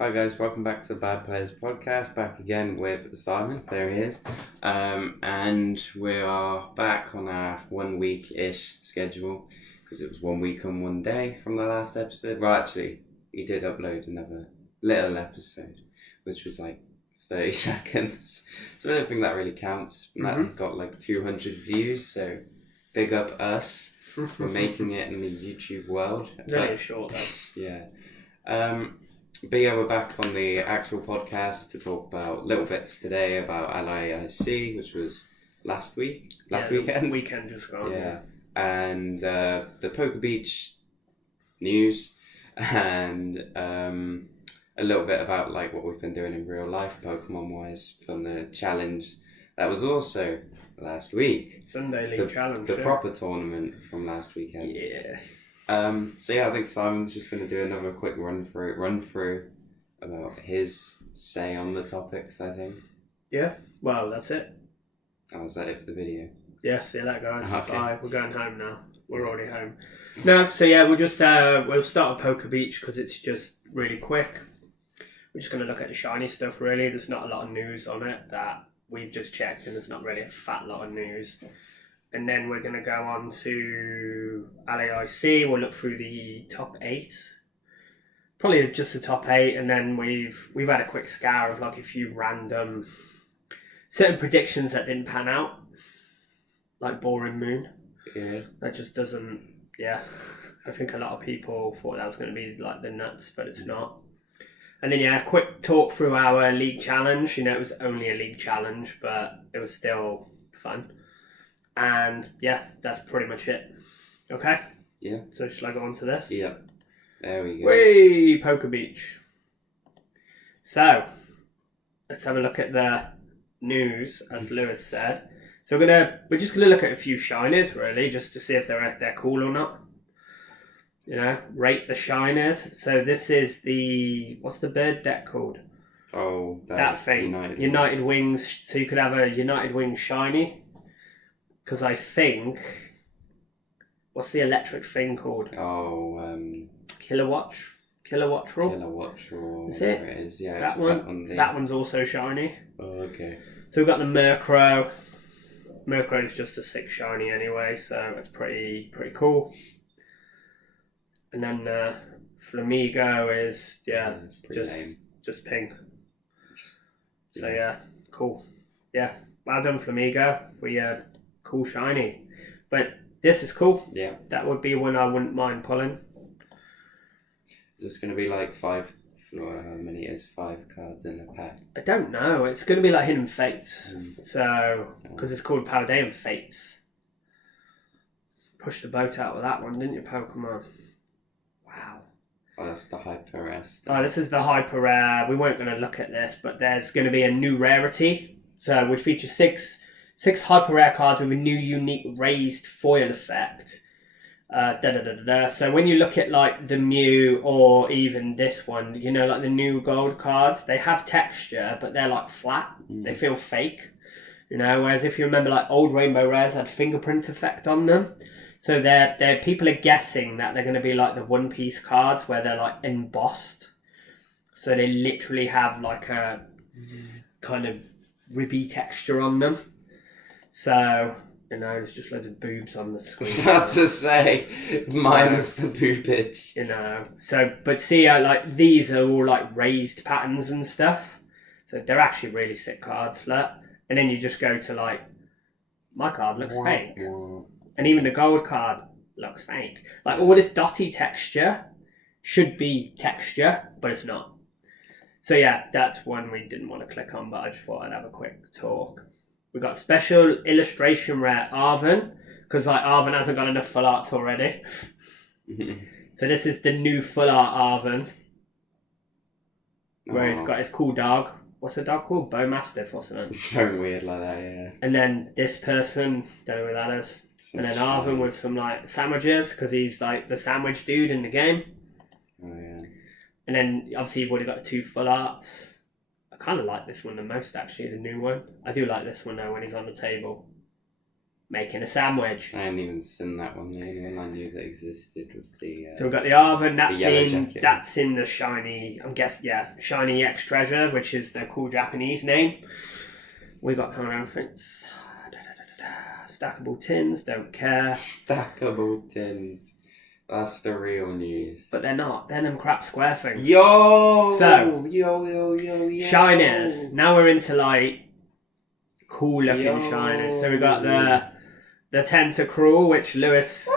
Hi guys, welcome back to the Bad Players podcast. Back again with Simon. There he is. And we are back on our 1 week-ish schedule because it was 1 week on 1 day from the last episode. Well, actually, he did upload another little episode, which was like 30 seconds. So I don't think that really counts. And that got like 200 views, so big up us for making it in the YouTube world. Very short though. Yeah. But yeah, we're back on the actual podcast to talk about little bits today about Laic, which was last weekend. Weekend just gone. Yeah. And the Poker Beach news and a little bit about like what we've been doing in real life Pokemon wise from the challenge that was also last week. Sunday League Challenge. The proper tournament from last weekend. Yeah. So yeah, I think Simon's just going to do another quick run through about his say on the topics, I think. Yeah, well, that's it. Oh, is that it for the video? Yeah, see you later, guys. Okay. Bye. We're going home now. We're already home. No, so yeah, we'll just we'll start with Poker Beach because it's just really quick. We're just going to look at the shiny stuff, really. There's not a lot of news on it that we've just checked, and there's not really a fat lot of news. And then we're going to go on to Laic. We'll look through the top 8. Probably just the top 8. And then we've had a quick scour of like a few random certain predictions that didn't pan out. Like Boring Moon. Yeah. That just doesn't... Yeah. I think a lot of people thought that was going to be like the nuts, but it's not. And then yeah, a quick talk through our league challenge. You know, it was only a league challenge, but it was still fun. And yeah, that's pretty much it. Okay? Yeah. So shall I go on to this? Yeah. There we go. Whee! Poker Beach. So, let's have a look at the news, as Lewis said. So we're just gonna look at a few shinies, really, just to see if they're cool or not. You know, rate the shinies. So this is what's the bird deck called? Oh, that thing. United Wings. So you could have a United Wings shiny. Because I think, what's the electric thing called? Oh, Kilowattrel. Kilowattrel. Is it? It is. Yeah, that one. That one's also shiny. Oh, okay. So we've got the Murkrow. Murkrow is just a 6 shiny anyway, so it's pretty cool. And then Flamigo is just pink. So yeah, cool. Yeah, well done Flamigo. Cool shiny. But this is cool. Yeah. That would be one I wouldn't mind pulling. Is this going to be like 5, how many is 5 cards in a pack? I don't know. It's going to be like Hidden Fates. So, because it's called Paldean Fates. Pushed the boat out with that one, didn't you, Pokemon? Wow. Oh, that's the hyper rare stuff. Oh, this is the hyper rare. We weren't going to look at this, but there's going to be a new rarity. So, which features 6 hyper rare cards with a new unique raised foil effect. So when you look at like the Mew or even this one, you know, like the new gold cards, they have texture, but they're like flat. They feel fake, you know. Whereas if you remember, like old Rainbow Rares had fingerprint effect on them. So they're people are guessing that they're going to be like the One Piece cards where they're like embossed. So they literally have like a kind of ribby texture on them. So, you know, there's just loads of boobs on the screen. I was about to say, minus the boobage. You know, so, but see, like, these are all, like, raised patterns and stuff. So they're actually really sick cards, look. And then you just go to, like, my card looks fake. And even the gold card looks fake. Like, all this dotty texture should be texture, but it's not. So, yeah, that's one we didn't want to click on, but I just thought I'd have a quick talk. We've got special illustration rare Arven, because like Arven hasn't got enough full arts already. So this is the new full art Arven, where he's got his cool dog. What's the dog called? Bowmastiff or something. So weird like that, yeah. And then this person, don't know who that is. And then Arven with some like sandwiches, because he's like the sandwich dude in the game. Oh yeah. And then obviously you've already got 2 full arts. I kind of like this one the most, actually, the new one. I do like this one, though, when he's on the table. making a sandwich. I hadn't even seen that one. The only one I knew that existed was the. So we've got the oven. That's yellow in. jacket. That's in the shiny. I'm guessing, yeah, shiny X treasure, which is their cool Japanese name. We got things. Stackable tins. Don't care. Stackable tins. That's the real news. But they're not. They're them crap square things. Yo. So yo. Shiners. Now we're into like cool looking shiners. So we got the Tentacruel, which Lewis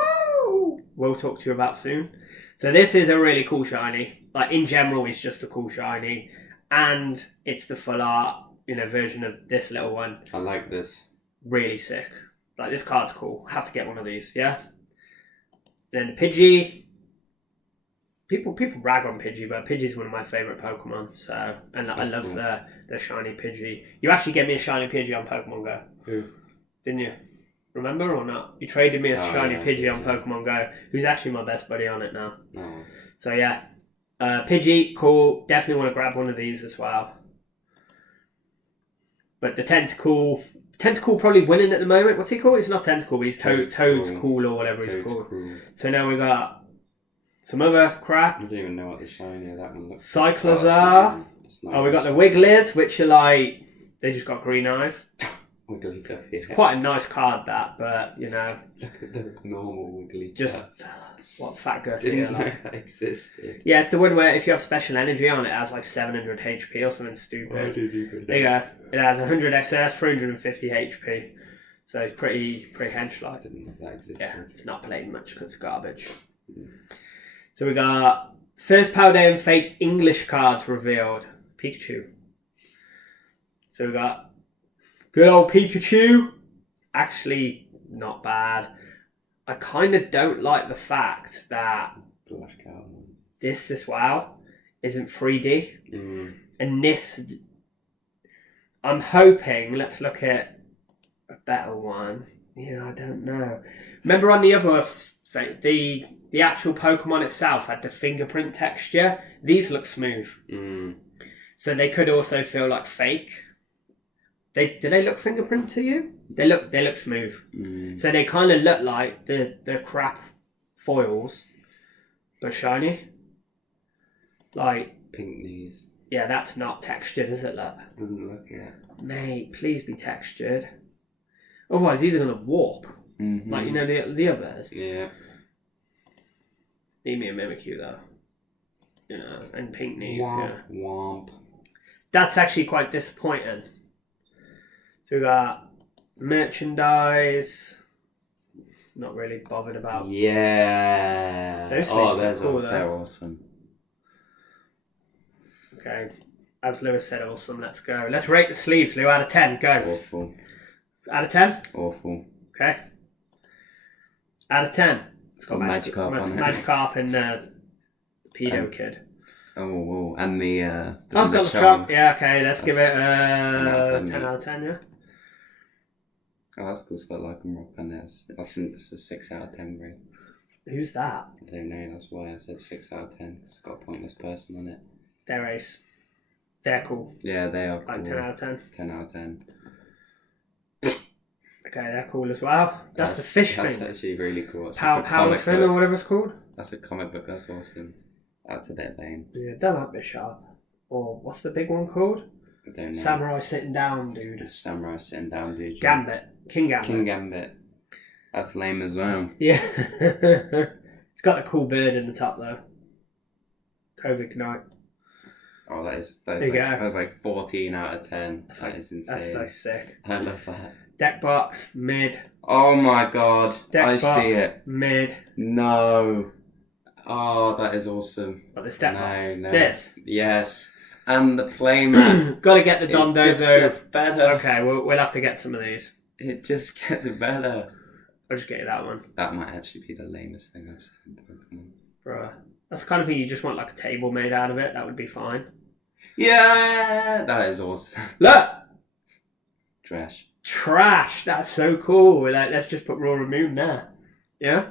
will talk to you about soon. So this is a really cool shiny. Like in general, it's just a cool shiny, and it's the full art, version of this little one. I like this. Really sick. Like this card's cool. Have to get one of these. Yeah. Then the Pidgey. People rag on Pidgey, but Pidgey's one of my favourite Pokemon. So, and I love cool. the shiny Pidgey. You actually gave me a shiny Pidgey on Pokemon Go. Who? Didn't you? Remember or not? You traded me a shiny Pidgey on Pokemon Go, who's actually my best buddy on it now. Oh. So yeah, Pidgey, cool. Definitely want to grab one of these as well. But the Tentacle probably winning at the moment. What's he called? It's not Tentacle, but he's Toad's cool or whatever he's called. Cool. So now we got some other crap. I don't even know what the shiny of that one looks like. Cyclozar. We got the Wigglies, which are like, they just got green eyes. Wigglytuff, It's quite a nice card, that, but, Look at the normal Wigglytuff. Just, what fat guy didn't know that existed. Yeah, it's the one where if you have special energy on it, it has like 700 HP or something stupid. I didn't even know. There you go. It has 100 XS, 350 HP. So it's pretty hench-like. I didn't know that existed. Yeah, it's not played much because it's garbage. So we got first Power Day and Fate English cards revealed. Pikachu. So we got good old Pikachu. Actually, not bad. I kind of don't like the fact that this WoW isn't 3D. And this, I'm hoping, let's look at a better one. Yeah, I don't know. Remember on the other, the actual Pokemon itself had the fingerprint texture. These look smooth. So they could also feel like fake. Do they look fingerprint to you? They look smooth. So they kind of look like the crap foils, but shiny. Like pink knees. Yeah, that's not textured, is it? Look. Doesn't look yet. Mate, please be textured. Otherwise, these are gonna warp. Like the others. Yeah. Need me a Mimikyu though. And pink knees. Womp, womp. That's actually quite disappointing. So we got merchandise. Not really bothered about. Yeah. Those things are cool, they're awesome. Okay. As Lewis said, awesome. Let's go. Let's rate the sleeves, Lou. Out of 10. Go. Awful. Out of 10? Awful. Okay. Out of 10. It's got Magikarp on it. Magikarp and the pedo kid. Oh, and the I've got the Trump. Yeah, okay. Let's give it 10 out of 10, yeah. Oh, that's cool. It's got like a rock on it. I think it's a 6 out of 10 grade. Who's that? I don't know. That's why I said 6 out of 10. It's got a pointless person on it. They're ace. They're cool. Yeah, they are cool. Like 10 out of 10. 10 out of 10. Okay, they're cool as well. That's the fish thing. That's actually really cool. Power Fin or whatever it's called. That's a comic book. That's awesome. That's a bit lame. Yeah, don't have Bishop. Or what's the big one called? I don't know. Samurai Sitting Down, dude. The Samurai Sitting Down, dude. Gambit. King Gambit. King Gambit. That's lame as well. Yeah. It's got a cool bird in the top though. COVID Knight. Oh, that is like 14 out of 10. That is insane. That's so sick. I love that. Deck box, mid. Oh my god. Deck box, see it. Mid. No. Oh, that is awesome. What, this deck box? No. This? Yes. And the playmat. Gotta get the Dondozo. It just gets better. Okay, we'll have to get some of these. It just gets better. I'll just get you that one. That might actually be the lamest thing I've seen in Pokemon. Bruh. That's the kind of thing you just want like a table made out of it. That would be fine. Yeah, that is awesome. Look! Trash. That's so cool. Like, let's just put Raw and Moon there. Yeah?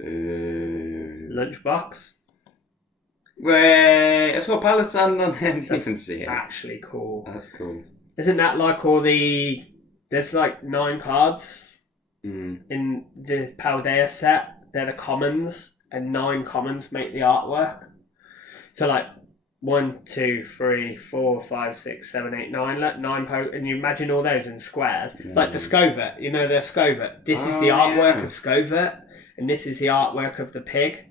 Lunchbox. Wait, it's got Palisand on it. You can see it. Actually cool. That's cool. Isn't that like all the There's like 9 cards in the Paldea set. They're the commons, and 9 commons make the artwork. So like 1, 2, 3, 4, 5, 6, 7, 8, 9. Look, 9 and you imagine all those in squares. Yeah. Like the Scovert, you know the Scovert. This is the artwork of Scovert, and this is the artwork of the pig.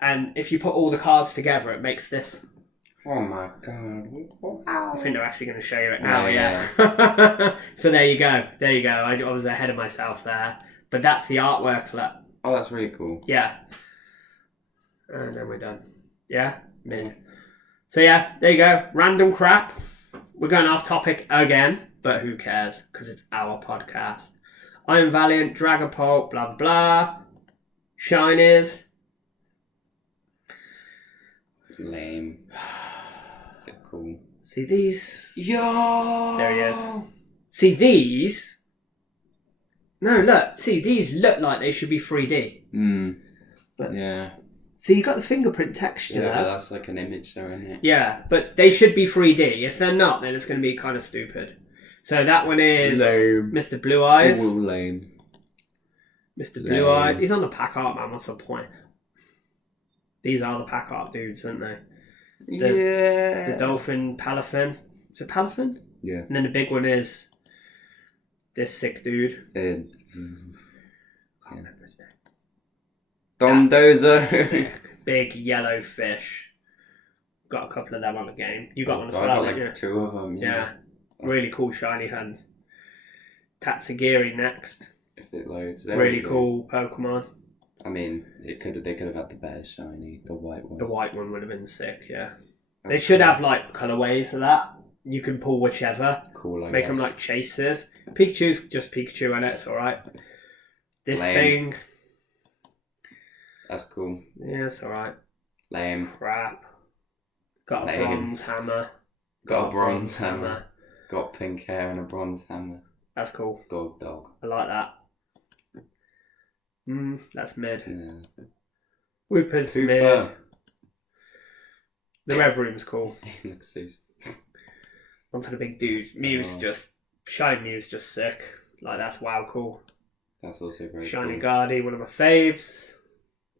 And if you put all the cards together, it makes this. Oh my god! Wow. I think they're actually going to show you it now. Yeah. So there you go. There you go. I was ahead of myself there, but that's the artwork. Look. Oh, that's really cool. Yeah. And then we're done. Yeah. Mid. So yeah, there you go. Random crap. We're going off topic again, but who cares? Because it's our podcast. Iron Valiant, Dragapult, blah blah. Shinies. Lame. They're cool. See these? Yo. There he is. See these? No, look. See these look like they should be 3D. But yeah. So you got the fingerprint texture there. Yeah, that's like an image though, isn't it? Yeah, but they should be 3D. If they're not, then it's going to be kind of stupid. So that one is lame. Mr. Blue Eyes. Ooh, lame. Mr. Blue Eyes. He's on the pack art, man. What's the point? These are the pack art dudes, aren't they? The Dolphin Palafin. Is it Palafin? Yeah. And then the big one is this sick dude. Can't remember his name. Dondozo. Big yellow fish. Got a couple of them on the game. You got one as well, I got didn't you? 2 of them. Yeah. Really cool shiny hands. Tatsugiri next. If it loads. Really cool Pokemon. I mean, they could have had the better shiny, the white one. The white one would have been sick, yeah. They should have like colourways of that. You can pull whichever. Cool, I Make guess. them like chasers. Pikachu's just Pikachu and it's alright. This Lame. thing. That's cool. Yeah, it's alright. Lame. Crap. Got a Lame. bronze hammer. Got a bronze hammer. Got pink hair and a bronze hammer. That's cool. Dog. I like that. That's mid. Yeah. Wooper's Super. mid. The Rev Room's cool. Looks so... Onto the big dude. Shiny Mew's just sick. Like, that's wow cool. That's also very Shiny cool. Guardy, one of my faves.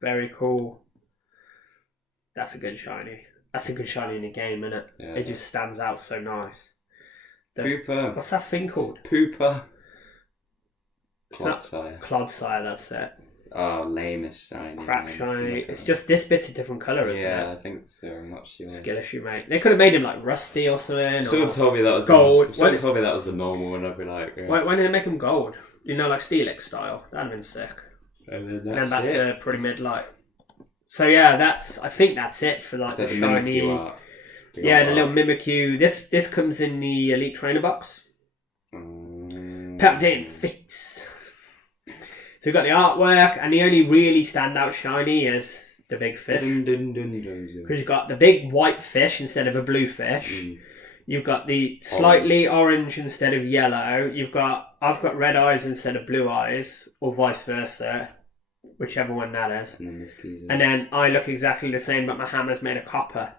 Very cool. That's a good shiny. That's a good shiny in the game, isn't it? Yeah. It just stands out so nice. Pooper. What's that thing called? Pooper. Clodsire. Clodsire, that's it. Oh, lamest shiny. Crap shiny. It's just this bit's a different colour, isn't it? Yeah, I think so. I'm not sure. Skill issue, mate. They could have made him like rusty or something. Someone told me that was gold. Someone told me that was the normal one. I'd be like, yeah. Why didn't they make him gold? You know, like Steelix style. That'd have been sick. And then back to pretty mid light. So yeah, I think that's it for like the shiny. Yeah, the little Mimikyu. This comes in the Elite Trainer box. Paldean Fates. So we've got the artwork, and the only really standout shiny is the big fish. Because you've got the big white fish instead of a blue fish. You've got the slightly orange instead of yellow. I've got red eyes instead of blue eyes, or vice versa, whichever one that is. And then I look exactly the same, but my hammer's made of copper.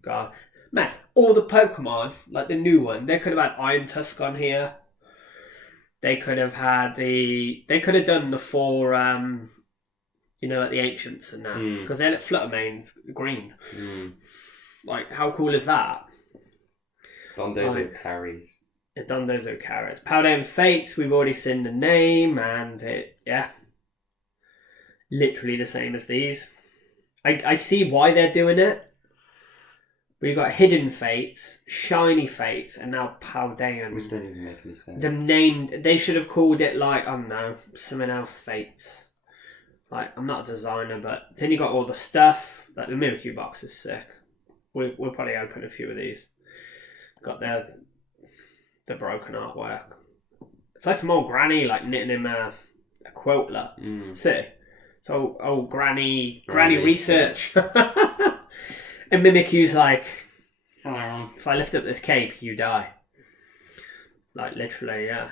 God, man, all the Pokemon, like the new one, they could have had Iron Tusk on here. They could have had They could have done the 4, like the Ancients and that, because they're Fluttermane's green. Like, how cool is that? Dondozo carries. Dondozo carries. Paldean Fates, we've already seen the name, and literally the same as these. I see why they're doing it. But you've got Hidden Fates, Shiny Fates, and now Paldean. Which don't even make any sense. They should have called it like, I don't know, something else Fates. Like, I'm not a designer, but then you got all the stuff. Like the Mimikyu box is sick. We'll probably open a few of these. Got the broken artwork. It's like some old granny like knitting him a quilt. See? So old granny research. And Mimikyu's like, if I lift up this cape, you die. Like literally, yeah.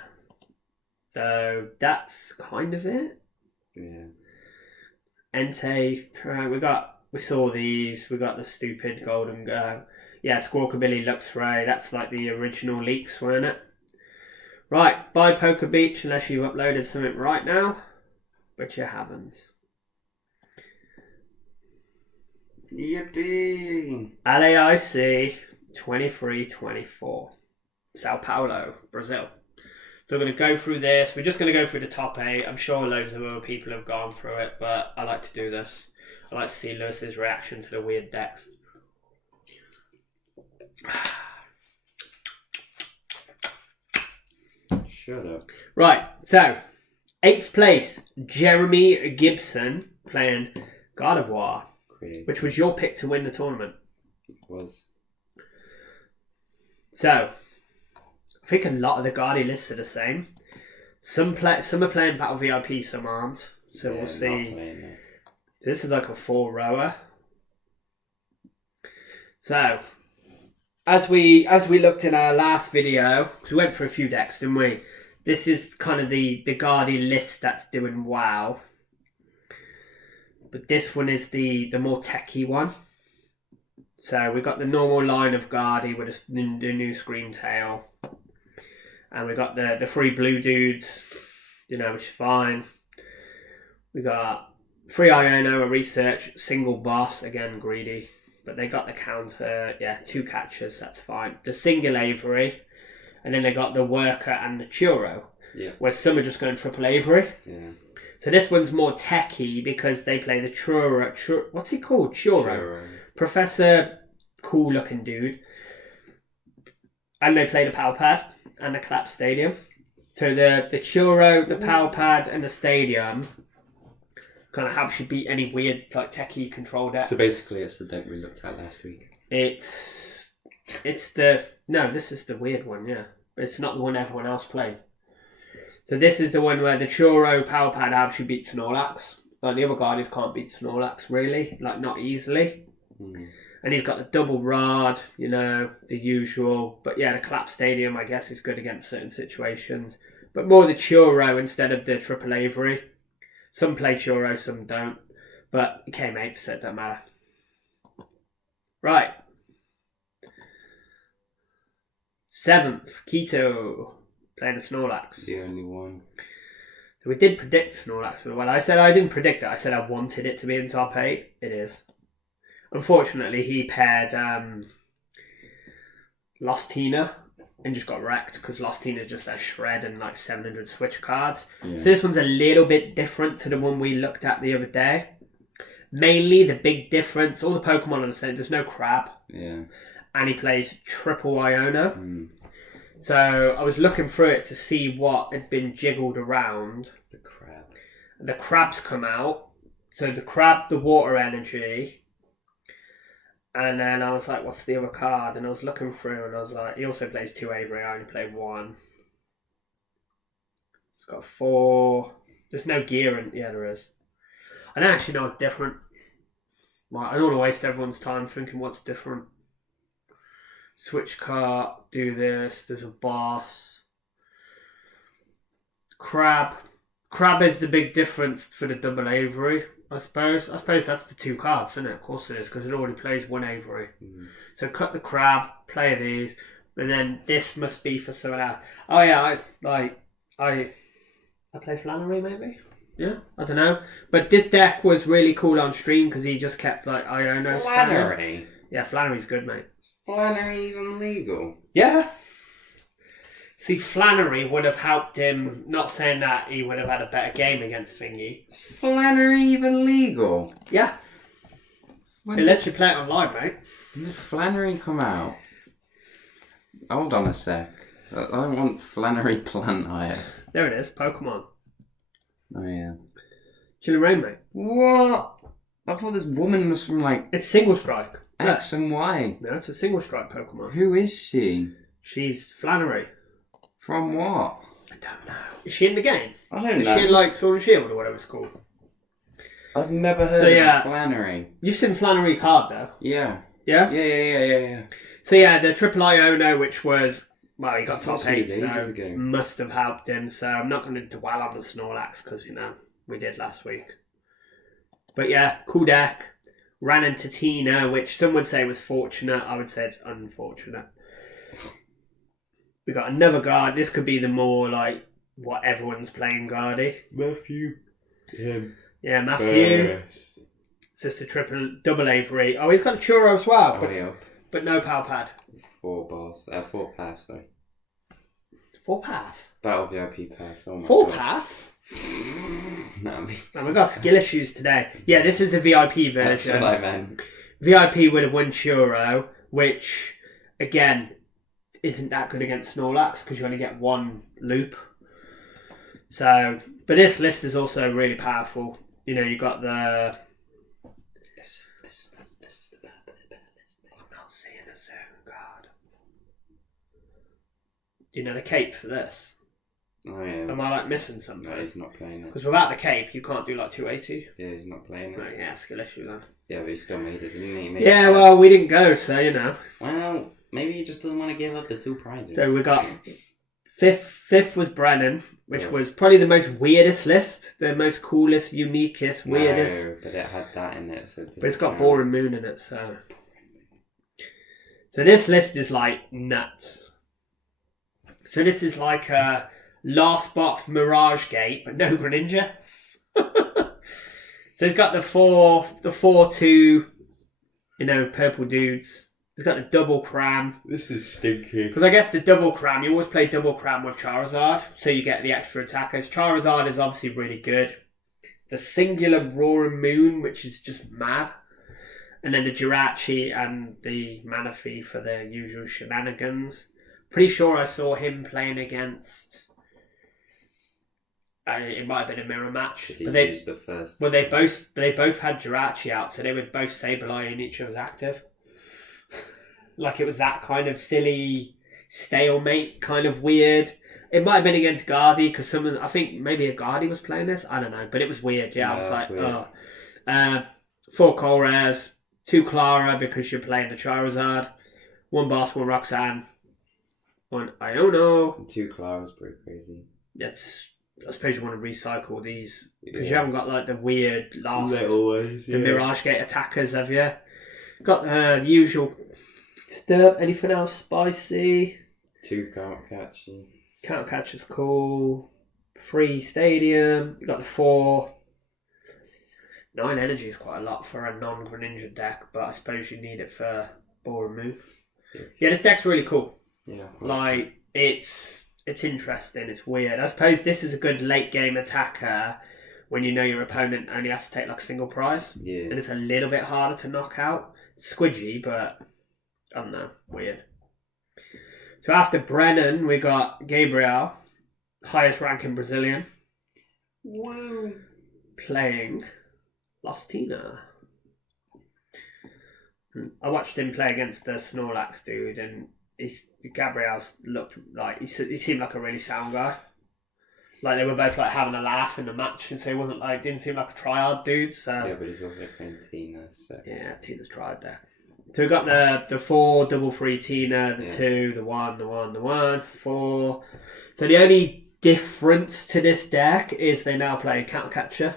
So that's kind of it. Yeah. Entei, we saw these. We got the stupid golden Squawkabilly Luxray. That's like the original leaks, weren't it? Right, bye Poker Beach, unless you've uploaded something right now, but you haven't. Yippee! LAIC 23-24. Sao Paulo, Brazil. So we're going to go through this. We're just going to go through the top 8. I'm sure loads of other people have gone through it, but I like to do this. I like to see Lewis's reaction to the weird decks. Shut up. Right, so 8th place, Jeremy Gibson playing God of War, which was your pick to win the tournament. It was. So, I think a lot of the Guardi lists are the same. Some are playing Battle VIP, some aren't. So we'll see. This is like a 4-rower. So, as we looked in our last video, because we went for a few decks, didn't we? This is kind of the Guardi list that's doing wow. But this one is the more techie one. So we got the normal line of Guardi with the new Scream Tail. And we got the 3 blue dudes, which is fine. We got 3 Iono, a research, single boss, again greedy. But they got the counter, 2 catchers, that's fine. The single Avery, and then they got the worker and the churro. Yeah. Where some are just going triple Avery. Yeah. So this one's more techie because they play the churro. What's he called? Churro. Professor, cool looking dude. And they play the power pad and the collapse stadium. So the churro, the power pad, and the stadium kind of helps you beat any weird like techie control decks. So basically, it's the deck we looked at last week. It's this is the weird one, yeah. But it's not the one everyone else played. So this is the one where the churro power pad helps you beat Snorlax. Like the other guys can't beat Snorlax really, like not easily. Mm. And he's got the double rod, the usual. But yeah, the collapse stadium I guess is good against certain situations. But more the churro instead of the triple Avery. Some play churro, some don't. But he came 8th, so it don't matter. Right. 7th, Keto, playing the Snorlax. The only one. So we did predict Snorlax for a while. I said I didn't predict it. I said I wanted it to be in top 8. It is. Unfortunately, he paired Lost Tina and just got wrecked because Lost Tina just has shred and like 700 switch cards. Yeah. So this one's a little bit different to the one we looked at the other day. Mainly the big difference, all the Pokemon on the same, there's no crab. Yeah. And he plays triple Iono. Mm. So I was looking through it to see what had been jiggled around. The crab. The crabs come out. So the crab, the water energy. And then I was like, what's the other card? And I was looking through and I was like, he also plays 2 Avery. I only played 1. It's got 4. There's no gear in. Yeah, there is. I don't actually know what's different. Like, I don't want to waste everyone's time thinking what's different. Switch card, do this, there's a boss. Crab is the big difference for the double Avery, I suppose. I suppose that's the 2 cards, isn't it? Of course it is, because it already plays 1 Avery. Mm. So cut the crab, play these, and then this must be for someone else. Oh yeah, I play Flannery maybe? Yeah, I don't know. But this deck was really cool on stream because he just kept like Iono. Flannery? Yeah, Flannery's good, mate. Flannery even legal? Yeah. See, Flannery would have helped him, not saying that he would have had a better game against Thingy. Is Flannery even legal? Yeah. It lets you play it online, mate. When did Flannery come out? Hold on a sec. I don't want Flannery Plant Hire. There it is, Pokemon. Oh yeah. Chilling Rain, mate. What? I thought this woman was from like... It's Single Strike. X and Y. No, it's a Single Strike Pokemon. Who is she? She's Flannery. From what? I don't know. Is she in the game? I don't know. Is she in like Sword and Shield or whatever it's called? I've never heard of Flannery. You've seen Flannery card though? Yeah. Yeah? Yeah. So yeah, the Triple Iono, which was... Well, he got top 8, so ago. Must have helped him. So I'm not going to dwell on the Snorlax because, we did last week. But yeah, cool deck. Ran into Tina, which some would say was fortunate. I would say it's unfortunate. We got another guard. This could be the more like what everyone's playing guardy. Matthew. Yeah, Matthew. It's just a double Avery. Oh, he's got a Churro as well, but no power pad. 4 paths, sorry. 4 path? Battle VIP pass. Oh my 4 God. path? No, we got skill issues today. Yeah, this is the VIP version. That's what I meant. VIP would have won Churro, which, again, isn't that good against Snorlax because you only get 1 loop. So, but this list is also really powerful. You know, you got the... This is the bad list. I'm not seeing a certain card. Do you know the cape for this? Oh yeah. Am I like missing something? No, he's not playing it. Because without the cape, you can't do like 280. Yeah, he's not playing it. Oh, yeah, skill issue then. Yeah, but he still made it, didn't he? Yeah, well, we didn't go, so you know. Well, maybe he just doesn't want to give up the 2 prizes. So we got fifth was Brennan, which was probably the most weirdest list, the most coolest, uniquest, weirdest. No, but it had that in it, so. But it's got Boring Moon in it, so. So this list is like nuts. So this is like a last box Mirage Gate, but no Greninja. So it's got the 4-2, purple dudes. It's got the double cram. This is stinky. Because I guess the double cram, you always play double cram with Charizard, so you get the extra attackers. Charizard is obviously really good. The singular Roaring Moon, which is just mad. And then the Jirachi and the Manaphy for the usual shenanigans. Pretty sure I saw him playing against... it might have been a mirror match. Did he use the first? Well, they both had Jirachi out, so they were both Sableye each other's active. Like it was that kind of silly stalemate, kind of weird. It might have been against Guardy because I think maybe a Guardy was playing this. I don't know, but it was weird. Yeah, I was like, weird. 4 Coal Rares, 2 Clara because you're playing the Charizard, 1 Basketball Roxanne, 1 Iono. 2 Clara's pretty crazy. I suppose you want to recycle these because you haven't got like the weird last the Mirage Gate attackers, have you? Got the usual stuff. Anything else spicy? 2 Count Catchers. Count Catcher's cool. 3 Stadium. You got the 4. 9 energy is quite a lot for a non-Greninja deck, but I suppose you need it for Boring Moon. Yeah, this deck's really cool. Yeah. Like it's interesting. It's weird. I suppose this is a good late game attacker when you know your opponent only has to take like a single prize. Yeah. And it's a little bit harder to knock out. It's squidgy, but I don't know. Weird. So after Brennan, we got Gabriel, highest ranking Brazilian. Woo! Playing Lustina. I watched him play against the Snorlax dude, and Gabriel's looked like he seemed like a really sound guy. Like they were both like having a laugh in the match, and so he wasn't like didn't seem like a triad dude. So yeah, but he's also playing Tina. So yeah, Tina's triad there. So we got the 4 double 3 Tina, the 2, the 1, the 1, the 1, 4. So the only difference to this deck is they now play Counter Catcher.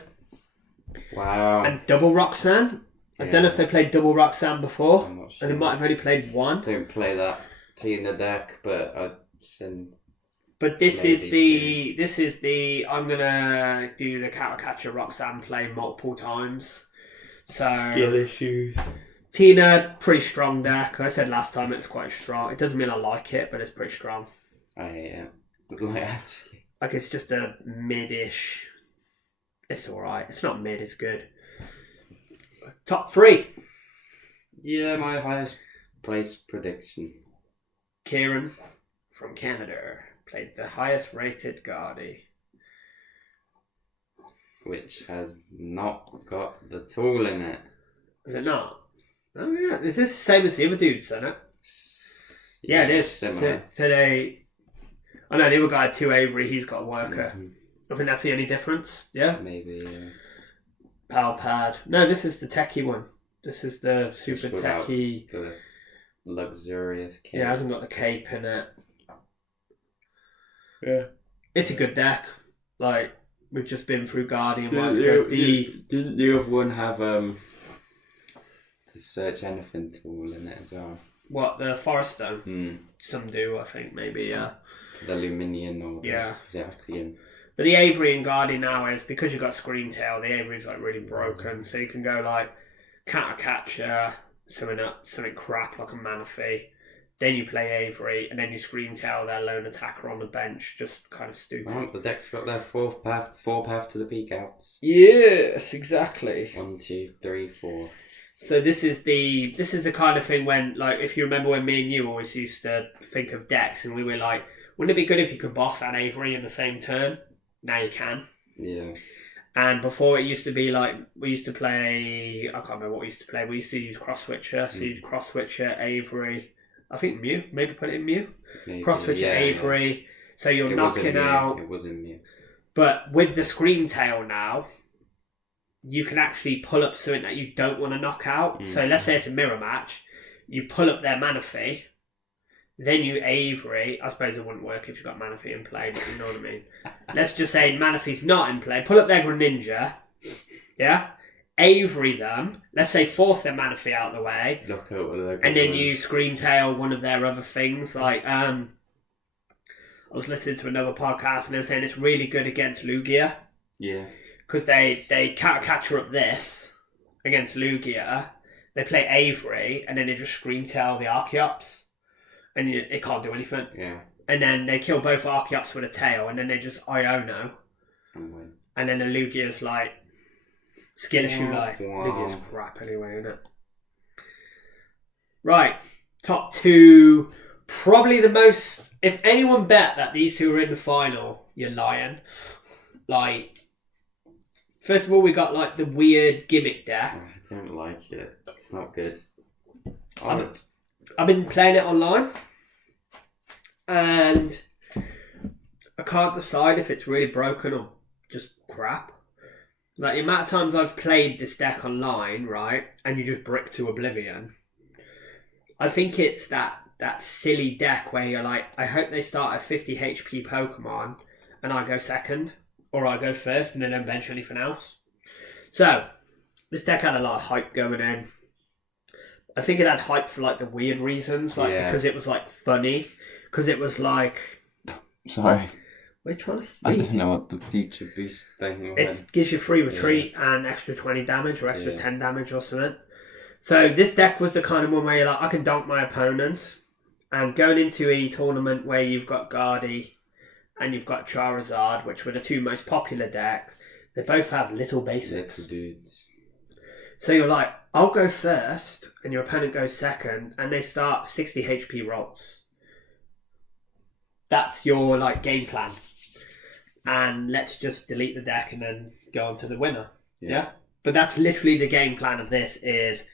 Wow. And double Roxanne. I don't know if they played double Roxanne before, I'm not sure. and they might have only played 1. Don't play that Tina deck, but I've seen. But this is the I'm gonna do the Counter Catcher Roxanne play multiple times. So Skill issues. Tina, pretty strong deck. I said last time it's quite strong. It doesn't mean I like it, but it's pretty strong. I hate it. Like actually. Like it's just a mid-ish. It's alright. It's not mid, it's good. Top 3. Yeah, my highest place prediction. Kieran from Canada played the highest rated Guardy. Which has not got the tool in it. Is it not? Oh yeah, is this the same as the other dudes, isn't it? Yeah, it is. Similar. Today, I know the other guy had 2 Avery, he's got a worker. Mm-hmm. I think that's the only difference, yeah? Maybe, yeah. Power pad. No, this is the techie one. This is the super techie. The luxurious cape. Yeah, it hasn't got the cape in it. Yeah. It's a good deck. Like, we've just been through Guardian. Didn't the other one have the search anything tool in it as well? What, the Forest Stone? Some do, I think, maybe, yeah. The Luminian or the Zerkian. But the Avery and Guardian now is, because you've got Scream Tail, the Avery's like really broken. So you can go like Catcher, something crap like a Manaphy. Then you play Avery, and then you Scream Tail their lone attacker on the bench. Just kind of stupid. Well, the deck's got their four path to the peak outs. Yes, exactly. 1, 2, 3, 4. So this is the kind of thing when, like, if you remember when me and you always used to think of decks, and we were like, wouldn't it be good if you could boss and Avery in the same turn? Now you can. Yeah. And before it used to be like, we used to play, I can't remember what we used to play. We used to use Cross Switcher. So you'd Cross Switcher, Avery, I think Mew, maybe put it in Mew. Maybe. Cross Switcher, Avery. Yeah. So you're knocking out. It was in Mew. But with the Scream Tail now, you can actually pull up something that you don't want to knock out. So let's say it's a mirror match. You pull up their Manaphy. Then you Avery. I suppose it wouldn't work if you've got Manaphy in play, but you know what I mean. Let's just say Manaphy's not in play. Pull up their Greninja. Yeah? Avery them. Let's say force their Manaphy out of the way. Knock out one of their and then you Scream Tail one of their other things. Like, I was listening to another podcast and they were saying it's really good against Lugia. Yeah. Because they catcher up this against Lugia. They play Avery and then they just Scream Tail the Archeops. And it can't do anything. Yeah. And then they kill both Archeops with a tail, and then they just Iono. And then the Lugia's like, Skittershoe like. Lugia's crap anyway, isn't it? Right. Top two. Probably the most. If anyone bet that these two are in the final, you're lying. Like, first of all, we got like the weird gimmick deck. I don't like it. It's not good. I've been playing it online and I can't decide if it's really broken or just crap. Like the amount of times I've played this deck online, right, and you just brick to oblivion. I think it's that silly deck where you're like, I hope they start at 50 HP Pokemon and I go second, or I go first and then don't bench anything else. So, this deck had a lot of hype going in. I think it had hype for like the weird reasons, like because it was like funny, because it was like. Sorry. We're trying to speak. I don't know what the future boost thing was. It gives you free retreat and extra 20 damage or extra 10 damage or something. So this deck was the kind of one where you're like, I can donk my opponent, and going into a tournament where you've got Guardy and you've got Charizard, which were the two most popular decks. They both have little basics. Little dudes. So you're like, I'll go first, and your opponent goes second, and they start 60 HP rolls. That's your like game plan. And let's just delete the deck and then go on to the winner. Yeah? But that's literally the game plan of this is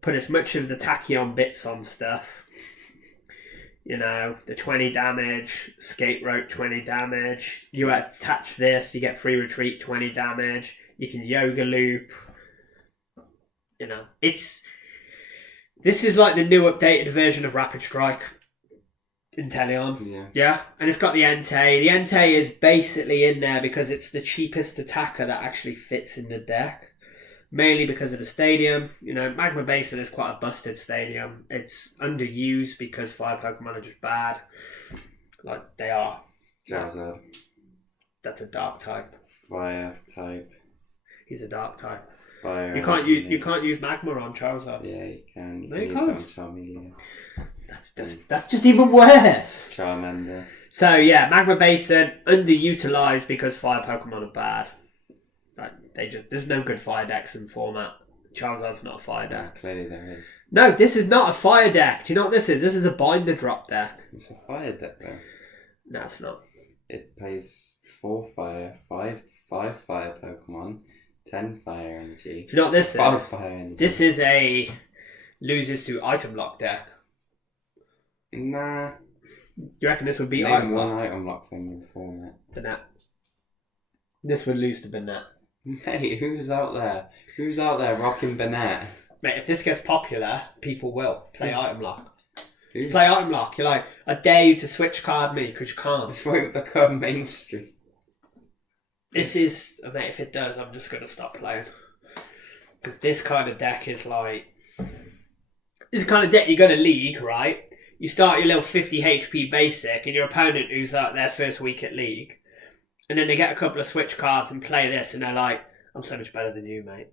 put as much of the Tachyon bits on stuff. You know, the 20 damage, Skate Rope 20 damage. You attach this, you get free retreat 20 damage. You can Yoga Loop. You know, this is like the new updated version of Rapid Strike in Teleon. Yeah. And it's got the Entei. The Entei is basically in there because it's the cheapest attacker that actually fits in the deck. Mainly because of the stadium. You know, Magma Basin is quite a busted stadium. It's underused because fire Pokemon are just bad. Like, they are. Charizard. That's a dark type. Fire type. He's a dark type. Fire. You can't use Magma on Charizard. Yeah, you can. You no, can you use can't. it on Charmeleon. That's just even worse. Charmander. So yeah, Magma Basin underutilized because fire Pokemon are bad. Like there's no good fire decks in format. Charizard's not a fire deck. Yeah, clearly there is. No, this is not a fire deck. Do you know what this is? This is a binder drop deck. It's a fire deck though. No, it's not. It plays 4 fire, 5 fire Pokemon, 10 fire energy. Do you know what this is? 5 fire energy. This is a loses to item lock deck. Nah. You reckon this would beat Name item one lock? item lock thing in format. Banette. This would lose to Banette. Mate, who's out there? Who's out there rocking Banette? Mate, if this gets popular, people will play item lock. Play item lock. You're like, I dare you to switch card me because you can't. This won't become mainstream. This is, mate, if it does, I'm just going to stop playing. Because this kind of deck is like, this kind of deck you go to League, right? You start your little 50 HP basic, and your opponent who's like their first week at League, and then they get a couple of switch cards and play this, and they're like, "I'm so much better than you, mate,"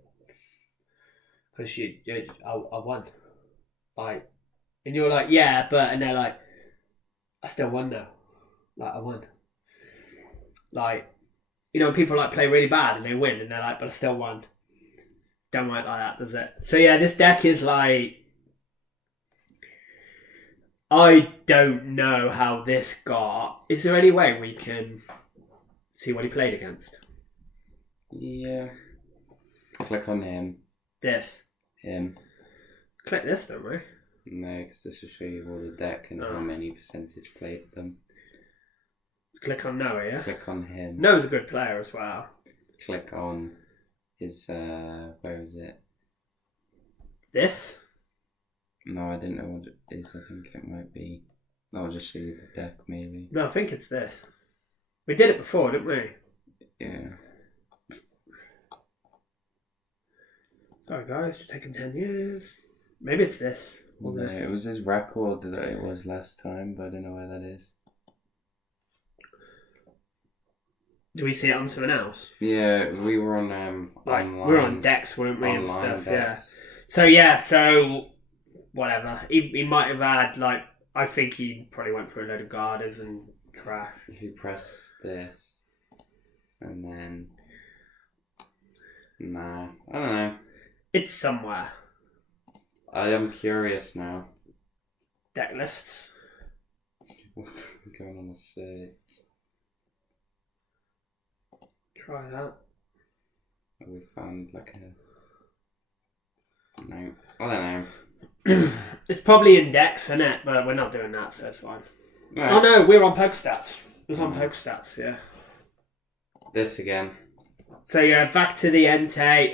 because I won. Like, and you're like, "Yeah, but," and they're like, "I still won though. Like, I won." Like, you know, people like play really bad and they win, and they're like, "But I still won." Don't work like that, does it? So yeah, this deck is like, I don't know how this got. Is there any way we can see what he played against? Yeah. Click on him. This. Him. Click this, don't we? No, because this will show you all the deck and how many percentage played them. Click on Noah, yeah? Click on him. Noah's a good player as well. Click on his, where is it? This? No, I didn't know what it is. I think it might be... I'll just show you the deck, maybe. No, I think it's this. We did it before, didn't we? Yeah. Sorry guys, it's taken 10 years. Maybe it's this. No, it was his record that it was last time, but I don't know where that is. Do we see it on something else? Yeah, we were on like, online. we were on decks, weren't we, and stuff, decks. Yeah. So whatever. He might have had, like, I think he probably went through a load of garters and trash. If you press this, and then... Nah, I don't know. It's somewhere. I am curious now. Deck lists. We're going on a search. Try that. We found like a... No, I don't know. It's probably in decks, isn't it? But we're not doing that, so it's fine. Right. Oh no, we're on PokeStats. It was on PokeStats, yeah. This again. So yeah, back to the Entei.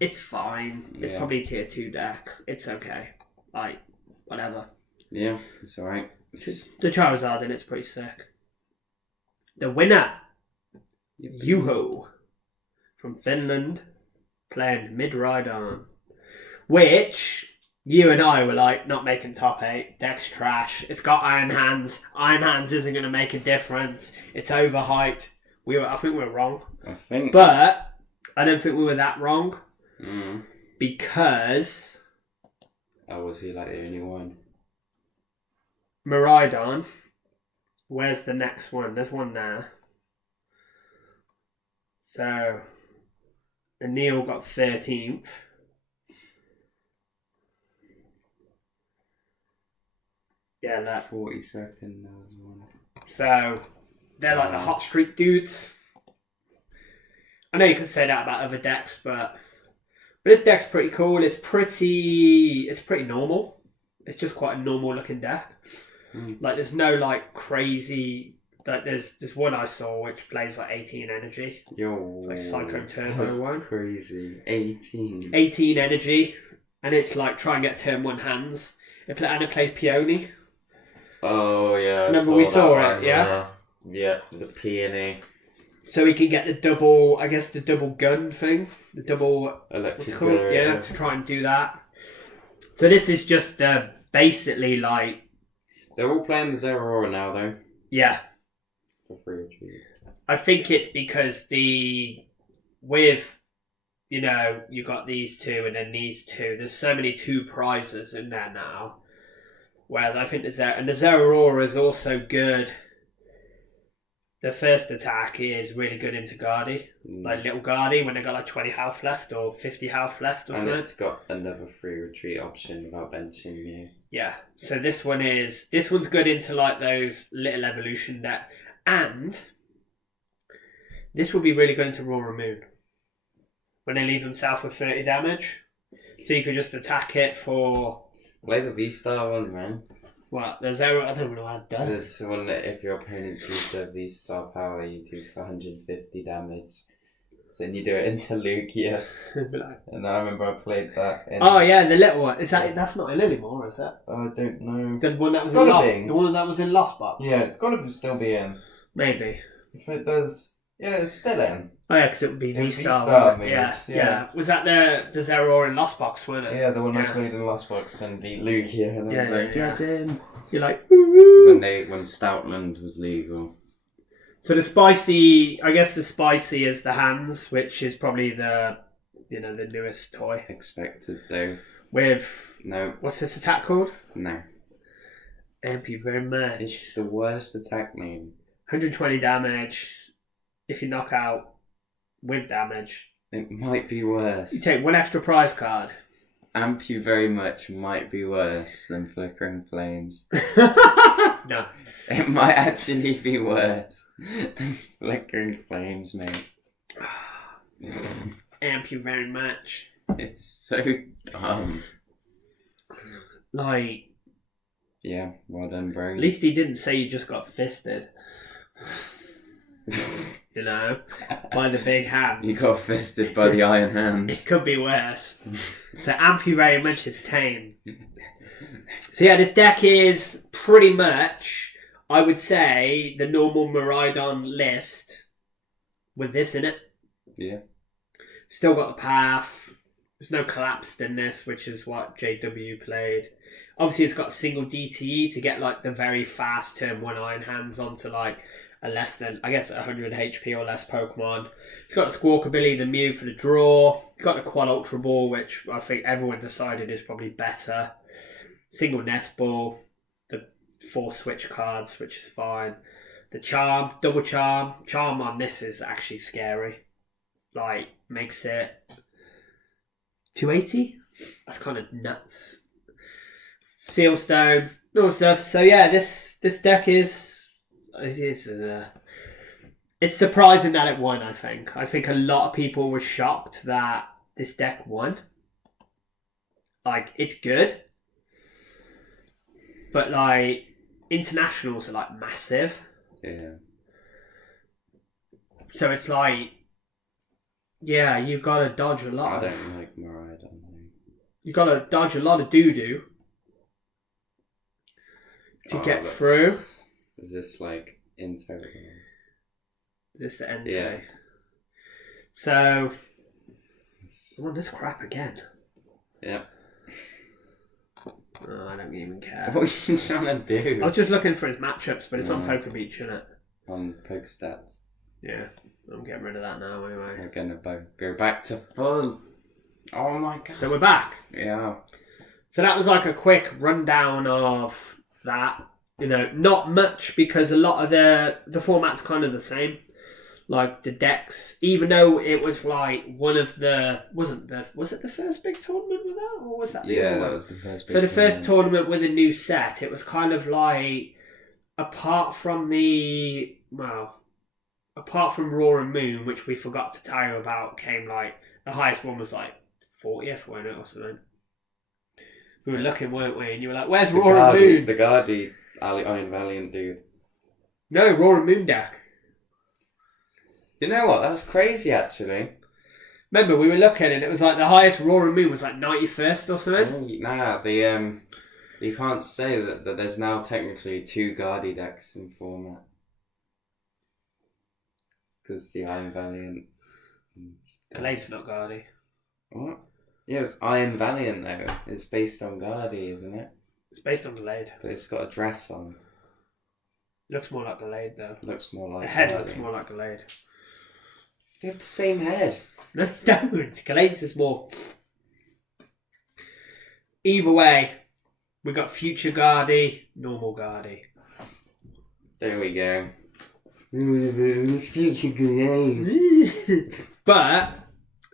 It's fine. It's probably a tier 2 deck. It's okay. Like, whatever. Yeah, it's alright. The Charizard in it's pretty sick. The winner, Juho, from Finland, playing Mid-Rhydon. Which, you and I were like, not making top 8. Deck's trash. It's got Iron Hands. Iron Hands isn't going to make a difference. It's overhyped. I think we were wrong. But I don't think we were that wrong. Because... Oh, was he like the only one? Miraidon. Where's the next one? There's one there. So... Anil got 13th. Yeah, that 42nd, there was one. So they're like the hot streak dudes. I know you could say that about other decks, but this deck's pretty cool. It's pretty normal. It's just quite a normal looking deck. Like there's no like crazy. Like there's one I saw which plays like 18 energy. Yo, it's like Psycho Turbo one. Crazy. 18 energy, and it's like try and get turn 1 hands. It plays Peony. Oh yeah, remember we saw it, yeah? Yeah, the peony. So he can get the double gun thing, the double electric gun, yeah, to try and do that. So this is just basically like they're all playing the Zeraora now though. Yeah. For free retreat. I think it's because you know, you got these two and then these two. There's so many 2 prizes in there now. Whereas I think the Zeraora is also good. The first attack is really good into Guardy. Like little Guardy when they got like 20 health left or 50 health left or something. And it's got another free retreat option without benching you. Yeah. So this one's good into like those little evolution deck. And this will be really good into Aurora Moon. When they leave themselves with 30 damage. So you could just attack it for... Play the V-Star one, man. What? There's I don't know how it does. There's one that if your opponents use their V-Star power, you do 450 damage. So then you do it into Lugia. And I remember I played that. Oh yeah, the little one. That's not in anymore, is it? I don't know. The one that was in Lost. The one that was in Lost Box. Yeah, it's got to still be in. Maybe. If it does, Yeah, it's still in. Oh yeah, because it would be It'd be V-Star. V-Star Wouldn't it? moves, Yeah, yeah. Was that the Zeraora in Lost Box, wasn't it? Yeah, the one I played in Lost Box and beat Lugia, and I was like, get in. You're like, woo. When Stoutland was legal. So the spicy is the hands, which is probably the newest toy. Expected though. With No. What's this attack called? No. Thank you very much. It's the worst attack name. 120 damage. If you knock out with damage, It might be worse. you take one extra prize card. Amp you very much might be worse than Flickering Flames. No. It might actually be worse than Flickering Flames, mate. Amp you very much. It's so dumb. Like, yeah, well done, bro. at least he didn't say you just got fisted. By the big hands. You got fisted by the iron hands. It could be worse. So amp you very much is tame. So yeah, this deck is pretty much, I would say, the normal Miraidon list with this in it. Yeah. Still got the path. There's no collapsed in this, which is what JW played. Obviously, it's got single DTE to get like the very fast turn 1 Iron Hands onto like a less than, I guess, 100 HP or less Pokemon. It's got the Squawkabilly, the Mew for the draw. It's got the Quad Ultra Ball, which I think everyone decided is probably better. Single Nest Ball, the 4 switch cards, which is fine. The Charm, double Charm. Charm on this is actually scary. Like, makes it 280? That's kind of nuts. Sealstone, all stuff. So yeah, this deck it's surprising that it won. I think a lot of people were shocked that this deck won. Like, it's good, but like internationals are like massive. Yeah. So it's like, yeah, you gotta dodge a lot. I don't like Miraidon. You gotta dodge a lot of doo-doo to get through. Is this like in total? Is this the end? Yeah. So, I want this crap again. Yep. Oh, I don't even care. What are you trying to do? I was just looking for his matchups, but it's on Poker Beach, isn't it? On Pokestats. Yeah, I'm getting rid of that now anyway. We're gonna go back to full. Oh my god. So we're back. Yeah. So that was like a quick rundown of that. Not much, because a lot of the format's kind of the same. Like the decks, even though it was like one of the was it the first big tournament with that, or was that that was the first big so the first tournament with a new set, it was kind of like apart from Raw and Moon, which we forgot to tell you about, came like the highest one was like 40th, wasn't it, or something? We were looking, weren't we? And you were like, "Where's Raw and Moon?" The Guardi Iron Valiant dude. No, Raw and Moon deck. You know what? That was crazy, actually. Remember, we were looking, and it was like the highest Raw and Moon was like 91st or something. Nah, you can't say that there's now technically 2 Guardi decks in format. Because the Iron Valiant. Galate's not Guardi. What? Yeah, it's Iron Valiant though. It's based on Guardi, isn't it? It's based on Glade. But it's got a dress on. Looks more like Glade though. Looks more like the head Guardi. looks more like Glade. They have the same head. No, don't. Galate's is more. Either way, we got Future Guardi, normal Guardi. There we go. It's Future Guardi. But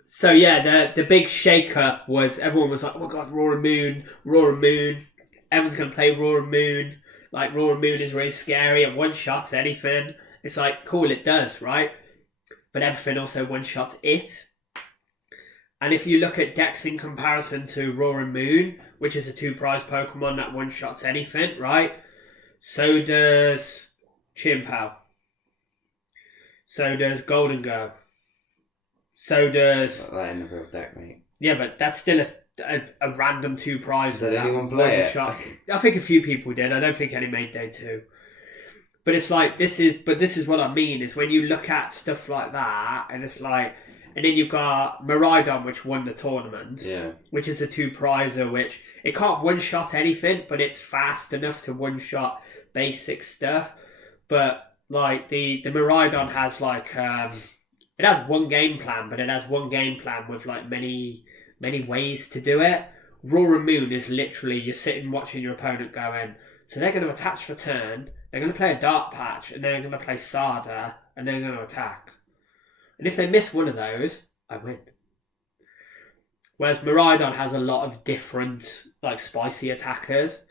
so yeah, the big shake up was everyone was like, "Oh my god, Raw and Moon, Raw and Moon." Everyone's gonna play Raw and Moon. Like, Raw and Moon is really scary. It one shots anything. It's like, cool, it does, right? But everything also one shots it. And if you look at decks in comparison to Raw and Moon, which is a 2 prize Pokemon that one shots anything, right? So does Chimpow. So does Golden Go. So does. That ain't a real deck, mate. Yeah, but that's still a random 2 prize. Did anyone play it? Shot. I think a few people did. I don't think any made day 2. But it's like, this is what I mean, is when you look at stuff like that, and it's like, and then you've got Miraidon, which won the tournament, which is a 2-prizer, which it can't one-shot anything, but it's fast enough to one-shot basic stuff. But like the Miraidon has like it has one game plan, but it has one game plan with like many ways to do it. Roaring Moon is literally you're sitting watching your opponent going, so they're going to attach for turn, they're going to play a Dark Patch, and they're going to play Sada, and they're going to attack. And if they miss one of those, I win. Whereas Miraidon has a lot of different, like, spicy attackers.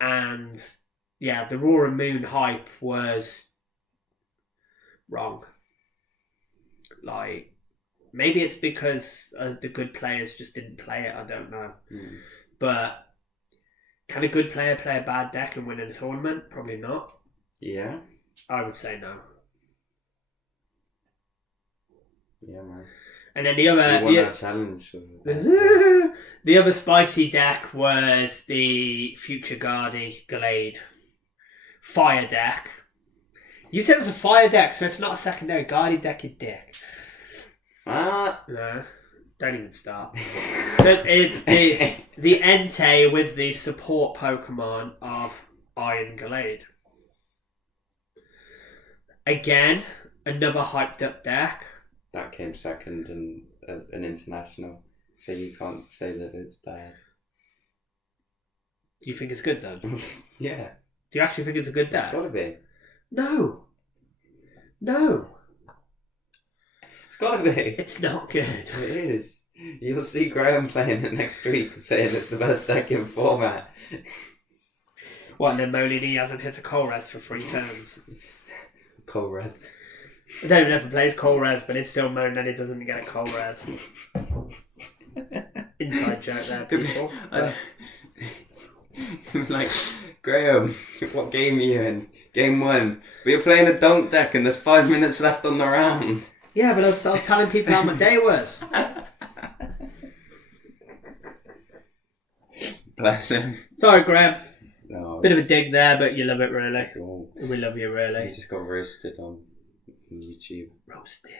And, yeah, the Roaring Moon hype was wrong. Like, maybe it's because the good players just didn't play it, I don't know. But can a good player play a bad deck and win in a tournament? Probably not. Yeah. I would say no. Yeah, man. And then the other... You won that challenge. The other spicy deck was the Future Guardy Glade Fire deck. You said it was a fire deck, so it's not a secondary Guardy deck, you dick. No, don't even start. But it's the Entei with the support Pokemon of Iron Glade. Again, another hyped up deck. That came second in an international, so you can't say that it's bad. Do you think it's good then? Yeah. Do you actually think it's a good deck? It's gotta be. No. It's gotta be. It's not good. It is. You'll see Graham playing it next week saying it's the best deck in format. What, and then moaning he hasn't hit a playerz for 3 turns? Playerz. I don't even know if he plays playerz, but it's still moaning that he doesn't get a playerz. Inside joke there, people. Like, Graham, what game are you in? Game 1. But you're playing a dunk deck and there's 5 minutes left on the round. Yeah, but I was telling people how my day was. Bless him. Sorry, Graham. No, Bit of a dig there, but you love it, really. Cool. We love you, really. He just got roasted on YouTube. Roasted.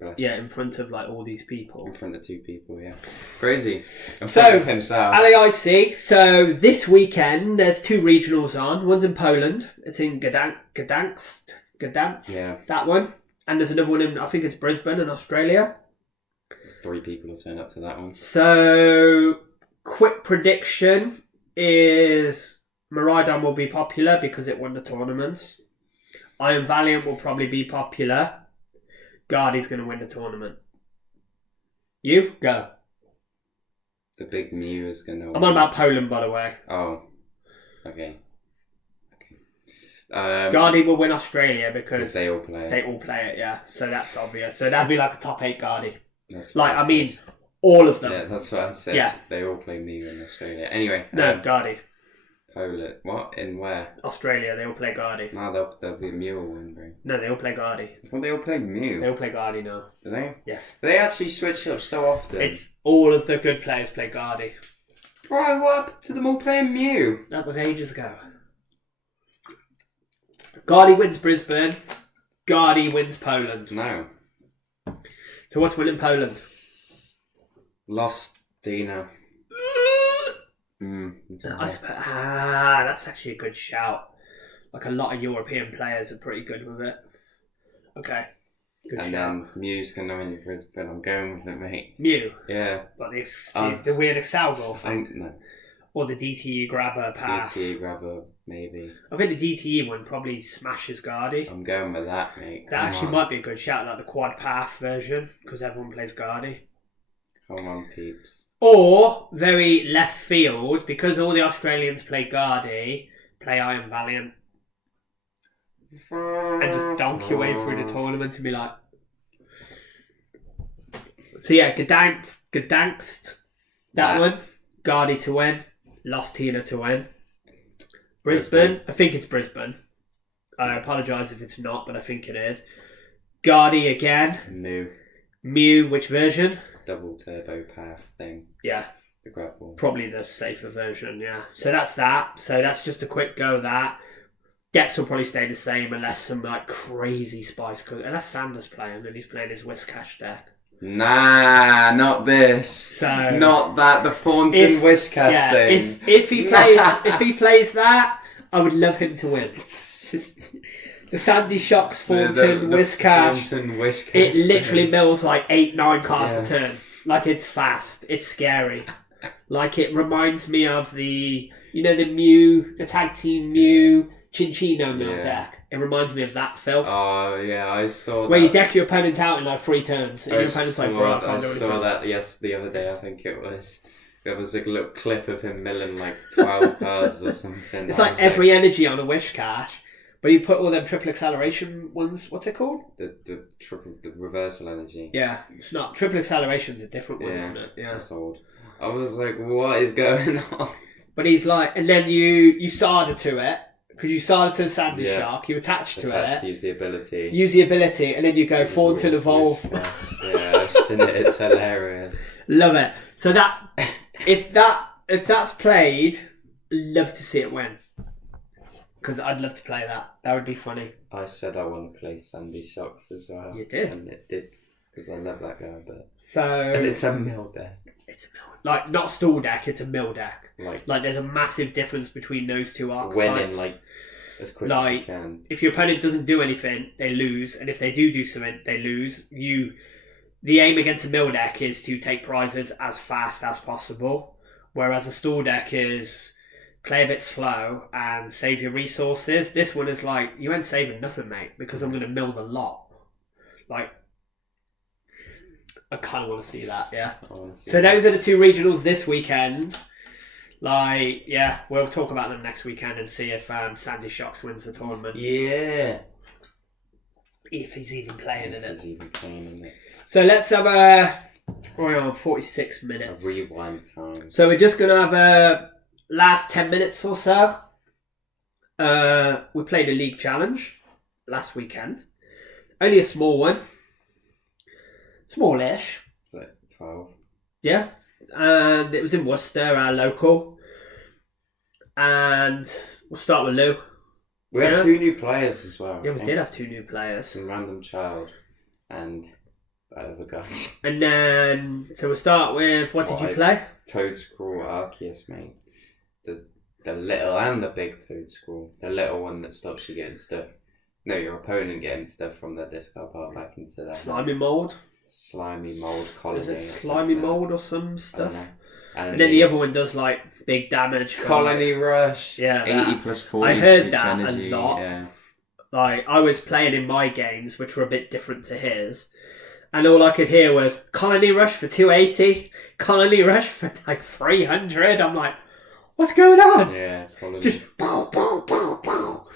Bless Yeah, in front of like all these people. In front of 2 people, yeah. Crazy. In front So, of himself. LAIC. So this weekend there's 2 regionals on. One's in Poland. It's in Gdansk. Yeah. That one. And there's another one in, I think it's Brisbane in Australia. 3 people will turn up to that one. So, quick prediction is Miraidon will be popular because it won the tournament. Iron Valiant will probably be popular. Guardy's going to win the tournament. You? Go. The big Mew is going to win. I'm on about Poland, by the way. Oh. Okay. Guardy will win Australia because they all play it. They all play it, yeah. So that's obvious. So that'd be like a top 8 Guardy. That's like, I mean, all of them. Yeah, that's what I said. Yeah. They all play Mew in Australia. Anyway. No, Guardy. Poland. What? In where? Australia, they all play Guardy. No, they'll be Mew will win, bro. No, they all play Guardy. I thought they all play Mew. They all play Guardy now. Do they? Yes. They actually switch up so often. It's all of the good players play Guardy. Bro, what happened to them all playing Mew? That was ages ago. Guardy wins Brisbane. Guardy wins Poland. No. So what's winning Poland? Lost Dina. That's actually a good shout. Like a lot of European players are pretty good with it. Okay. Good and shout. then Mew's going to win Brisbane. I'm going with it, mate. Mew? Yeah. But the weird Excelgor thing? No. Or the DTE grabber path? DTE grabber, maybe. I think the DTE one probably smashes Guardy. I'm going with that, mate. That actually might be a good shout, like the quad path version, because everyone plays Guardy. Come on, peeps. Or, very left field, because all the Australians play Guardy, play Iron Valiant. And just donk your way through the tournament and be like... So yeah, Gdansk, that one. Guardy to win. Lost Tina to win. Brisbane, I think it's Brisbane. I apologise if it's not, but I think it is. Guardy again. Mew, which version? Double turbo path thing. Yeah. The grab ball. Probably the safer version, yeah. So that's that. So that's just a quick go of that. Decks will probably stay the same unless some like crazy spice cook. Unless Sanders playing and he's playing his Whiscash deck. Nah, not this. So not that the Thornton Wishcast thing. If he plays that, I would love him to win. The Sandy Shocks Thornton Whiscash. It literally mills like 8-9 cards a turn. Like it's fast. It's scary. Like it reminds me of the the tag team Mew Chinchino mill deck. It reminds me of that filth. Oh yeah, I saw that. Where you deck your opponent out in like 3 turns. And your opponent's like, bro, I can't do anything. I saw that the other day, I think it was. There was like a little clip of him milling like 12 cards or something. It's like every energy on a Wishcash, but you put all them triple acceleration ones. What's it called? The reversal energy. Yeah, it's not. Triple acceleration's a different one, isn't it? Yeah. That's old. I was like, what is going on? But he's like, and then you solder to it. Because you started to a Sandy Shark, you attach to it. Use the ability, and then you go Thornton Evolve. Yeah, I've seen it. It's hilarious. Love it. So that if that's played, love to see it win. Because I'd love to play that. That would be funny. I said I want to play Sandy Shocks as well. You did, and it did because I love that guy. But and it's a mill deck. It's a mill, like not stall deck. It's a mill deck. Like there's a massive difference between those two archetypes. Winning like as quick as you can. If your opponent doesn't do anything, they lose, and if they do something, they lose. The aim against a mill deck is to take prizes as fast as possible, whereas a stall deck is play a bit slow and save your resources. This one is like, you ain't saving nothing, mate, because I'm going to mill the lot. Like, I kind of want to see that, yeah. So those are the 2 regionals this weekend. Like, yeah, we'll talk about them next weekend and see if Sandy Shocks wins the tournament. Yeah. If he's even playing in it. So let's have we're on 46 minutes. A rewind time. So we're just going to have a last 10 minutes or so. We played a league challenge last weekend. Only a small one. Smallish. It's like 12. Yeah. And it was in Worcester, our local. And we'll start with Lou. We had 2 new players as well. Yeah, we did have 2 new players. Some random child and other guy. And then, so we'll start with, what did you play? Toad Scrawl Arceus, mate. The little and the big Toad Scrawl. The little one that stops you getting stuff. No, your opponent getting stuff from the discard pile back into that. Slimy mold colony. Is it slimy mold or some stuff? And then the other one does like big damage. Colony Rush. Yeah, 80 plus 40. I heard that energy, a lot. Yeah. Like I was playing in my games, which were a bit different to his, and all I could hear was Colony Rush for 280, Colony Rush for like 300. I'm like, what's going on? Yeah, colony. Just pow, pow, pow, pow.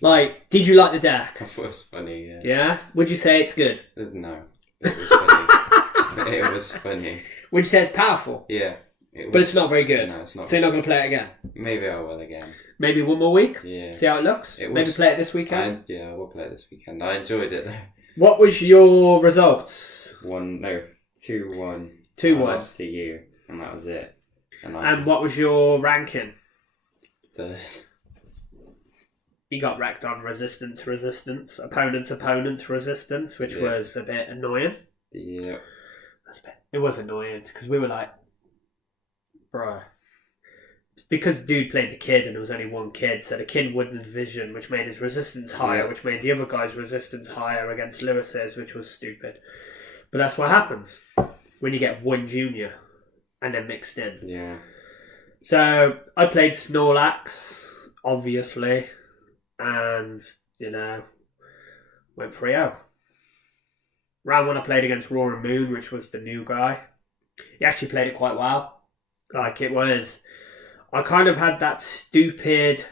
Like, did you like the deck? I thought it was funny. Yeah. Yeah. Would you say it's good? No, it was funny. It was funny. Would you say it's powerful? Yeah. But it's not very good. No, it's not. So you're not going to play it again? Maybe I will again. Maybe one more week? Yeah. See how it looks? Maybe play it this weekend? I will play it this weekend. I enjoyed it though. What was your results? 2-1. 2-1. I lost to you, and that was it. And what was your ranking? 3rd. You got wrecked on resistance, opponents, resistance, which was a bit annoying. Yeah. It was annoying because we were like, bruh. Because the dude played the kid and there was only one kid, so the kid wouldn't vision, which made his resistance higher, which made the other guy's resistance higher against Lewis's, which was stupid. But that's what happens when you get one junior and then mixed in. Yeah. So I played Snorlax, obviously, and, went 3-0. Round 1 I played against Roaring Moon, which was the new guy. He actually played it quite well. Like, it was... I kind of had that stupid...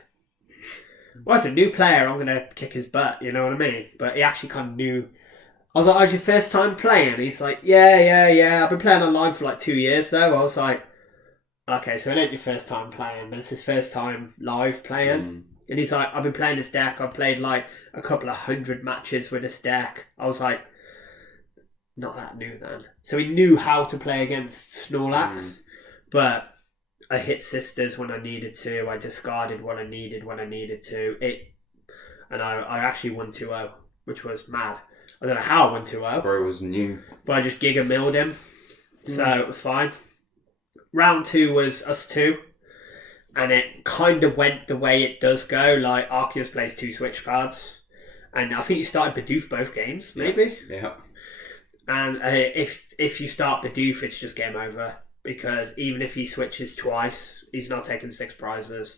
Well, as a new player, I'm going to kick his butt, you know what I mean? But he actually kind of knew... I was like, oh, it's your first time playing? He's like, yeah. I've been playing online for like 2 years, though. I was like, okay, so it ain't your first time playing, but it's his first time live playing. And he's like, I've been playing this deck. I've played like a couple of 100 matches with this deck. I was like, not that new then. So he knew how to play against Snorlax. But I hit sisters when I needed to. I discarded what I needed when I needed to. and I actually won 2-0, which was mad. I don't know how I won 2-0. Bro was new. But I just giga milled him, so it was fine. Round 2 was us 2, and it kind of went the way it does go. Like, Arceus plays 2 switch cards, and I think you started Bidoof both games, maybe? Yeah. And if you start Bidoof, it's just game over, because even if he switches twice, he's not taking 6 prizes.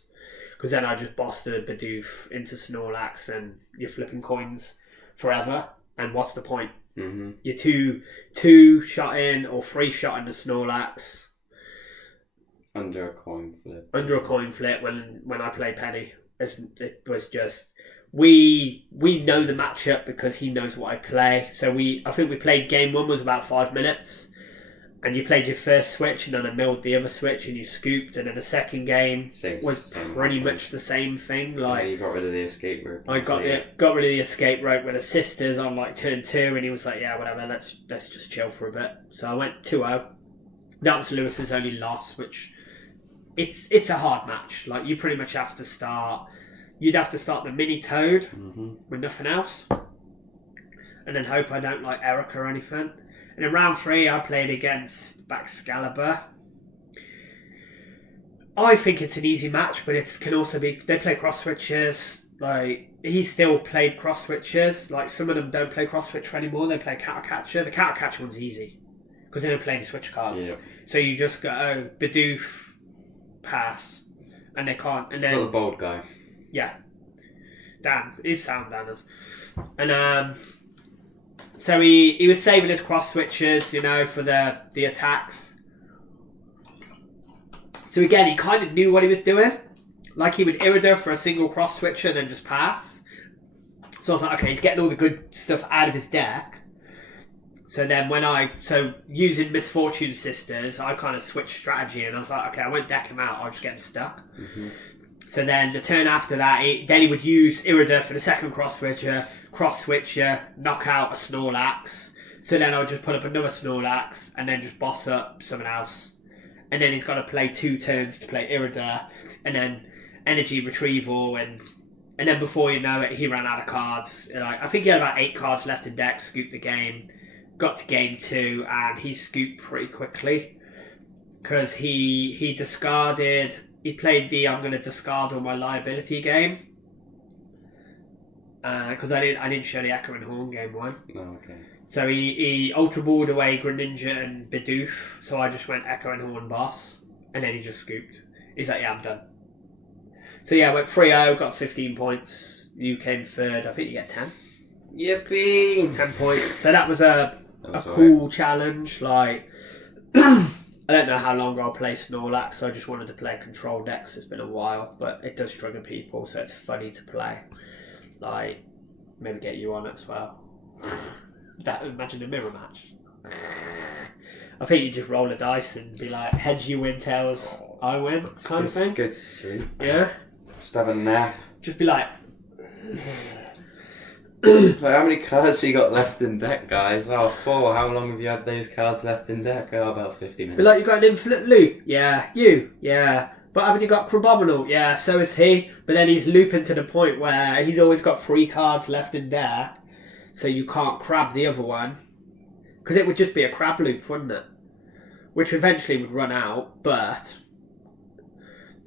Because then I just boss the Bidoof into Snorlax, and you're flipping coins forever. And what's the point? Mm-hmm. You're two shot in or 3 shot in the Snorlax. Under a coin flip. Under a coin flip when I play Penny. It was just... We know the matchup because he knows what I play. So I think we played game 1 was about 5 minutes. And you played your first switch, and then I milled the other switch, and you scooped, and then the second game was pretty much the same thing. Like, you got rid of the escape rope. I got rid of the escape rope with the sisters on like turn 2, and he was like, "Yeah, whatever, let's just chill for a bit." So I went 2-0. That was Lewis's only loss, which it's a hard match. Like, you pretty much have to start. You'd have to start the mini Toad with nothing else, and then hope I don't like Erica or anything. And in round 3, I played against Baxcalibur. I think it's an easy match, but it can also be... They play cross switches. Like, he still played cross switches. Like, some of them don't play cross switcher anymore. They play counter catcher. The counter catcher one's easy because they don't play any switch cards. Yeah. So you just go Bidoof, pass, and they can't. And then Got the bold guy. Yeah, Dan. He's sound Danners. And so he was saving his cross switches, you know, for the attacks. So again, he kind of knew what he was doing. Like, he would Irida for a single cross switcher and then just pass. So I was like, okay, he's getting all the good stuff out of his deck. So then using Misfortune Sisters, I kind of switched strategy, and I was like, okay, I won't deck him out, I'll just get him stuck. Mm-hmm. So then the turn after that, he would use Irida for the second cross switcher, knock out a Snorlax. So then I would just put up another Snorlax and then just boss up someone else. And then he's got to play 2 turns to play Irida, and then energy retrieval, and then before you know it, he ran out of cards. Like, I think he had about 8 cards left in deck, scooped the game, got to game 2, and he scooped pretty quickly because he discarded. He played the I'm going to discard all my liability game because I didn't show the Echo and Horn game 1. Oh, okay. So he Ultra Balled away Greninja and Bidoof, so I just went Echo and Horn boss, and then he just scooped. He's like, yeah, I'm done. So yeah, I went 3-0, got 15 points. You came third. I think you get 10. Yippee! 10 points. So that was a cool challenge. Like, I don't know how long I'll play Snorlax, so I just wanted to play control decks. It's been a while, but it does trigger people, so it's funny to play. Like, maybe get you on it as well. Imagine a mirror match. I think you just roll a dice and be like, heads you win, tails I win, kind of thing. It's good to see. Yeah? Just have a nap. Just be like... Like, how many cards you got left in deck, guys? Oh, 4. How long have you had those cards left in deck? Oh, about 50 minutes. Be like, you got an infinite loop? Yeah. You? Yeah. But haven't you got Crabominal? Yeah, so is he. But then he's looping to the point where he's always got 3 cards left in deck, so you can't crab the other one. Because it would just be a crab loop, wouldn't it? Which eventually would run out, but...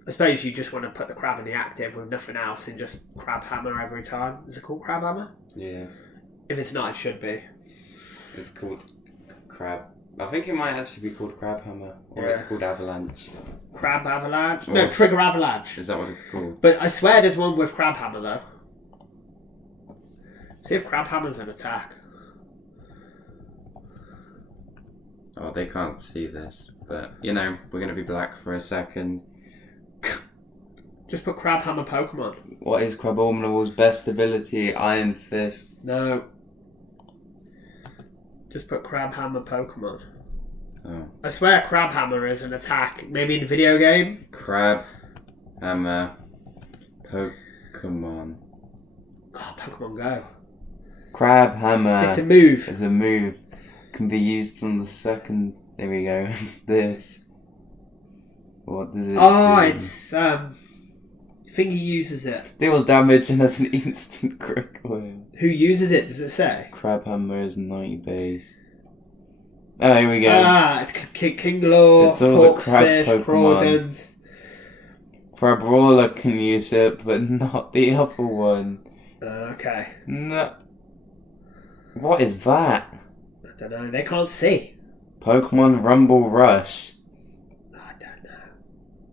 I suppose you just want to put the crab in the active with nothing else and just crab hammer every time. Is it called crab hammer? Yeah. If it's not, it should be. It's called crab. I think it might actually be called crab hammer, or it's called avalanche. Crab avalanche? No, trigger avalanche. Is that what it's called? But I swear there's one with crab hammer though. See if crab hammer's an attack. Oh, they can't see this, but you know, we're going to be black for a second. Just put crab hammer Pokemon. What is Crabominal's best ability? Iron Fist. No. Just put crab hammer Pokemon. Oh. I swear crab hammer is an attack. Maybe in a video game. Crab hammer Pokemon. Oh, Pokemon Go. Crab hammer. It's a move. It's a move. Can be used on the second. There we go. This. What does it do? Oh, it's I think he uses it. Deals damage and has an instant critical. Who uses it? Does it say? Crab Hammer is 90 base. Oh, here we go. It's Kinglaw, It's all the crab Corkfish, Pokemon. Crawdon. Crabrawler can use it, but not the other one. Okay. No. What is that? I don't know. They can't see. Pokemon Rumble Rush. I don't know.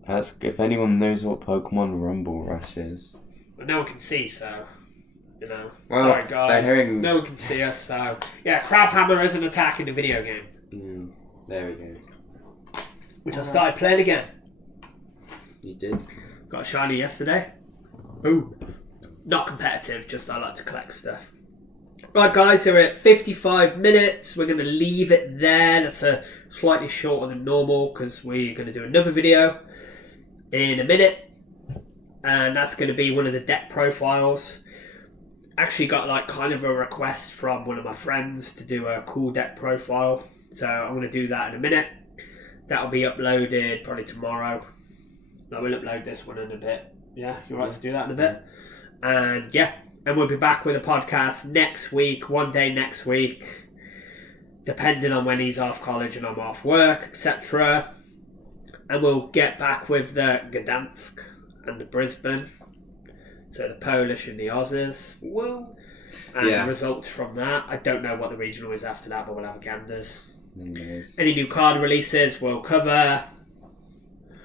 That's if anyone knows what Pokemon Rumble Rush is. But no one can see, so you know. Well, sorry guys. they're hearing- No one can see us, so yeah. Crabhammer is an attack in the video game, There we go. which I started playing again. You did. Got a shiny yesterday. Ooh. Not competitive, just I like to collect stuff. Right guys, so we're at 55 minutes. We're going to leave it there. That's a slightly shorter than normal because we're going to do another video in a minute. And that's going to be one of the deck profiles. Actually got like kind of a request from one of my friends to do a cool deck profile. So I'm going to do that in a minute. That'll be uploaded probably tomorrow. I will upload this one in a bit. Yeah, you're right to do that in a bit. And yeah, and we'll be back with a podcast next week, one day next week, depending on when he's off college and I'm off work, etc. And we'll get back with the Gdansk and the Brisbane, so the Polish and the Aussies. Woo! And Yeah. the results from that. I don't know what the regional is after that, but we'll have a ganders. Who knows? Any new card releases we'll cover.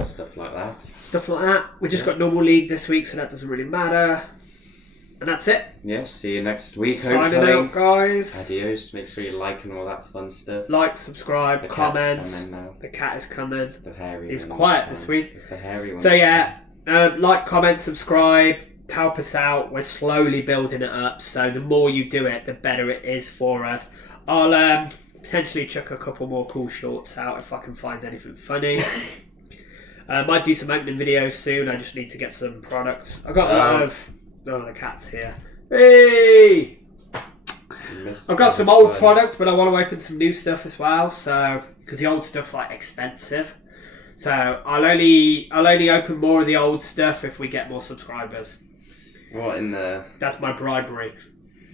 Stuff like that. Stuff like that. We just got normal league this week, so that doesn't really matter. And that's it. Yeah, see you next week, Signing hopefully. out, guys. Adios. Make sure you like and all that fun stuff. Like, subscribe, The cat's comment. coming now. The cat is coming. The hairy He was one quiet this this time. week. It's the hairy one. So this yeah, like, comment, subscribe. Help us out. We're slowly building it up. So the more you do it, the better it is for us. I'll potentially chuck a couple more cool shorts out if I can find anything funny. Might do some opening videos soon. I just need to get some product. I got a lot of. Oh, the cat's here. Hey! You missed I've got the some old fun. product, but I want to open some new stuff as well. So, because the old stuff's like expensive, so I'll only open more of the old stuff if we get more subscribers. What in the... That's my bribery.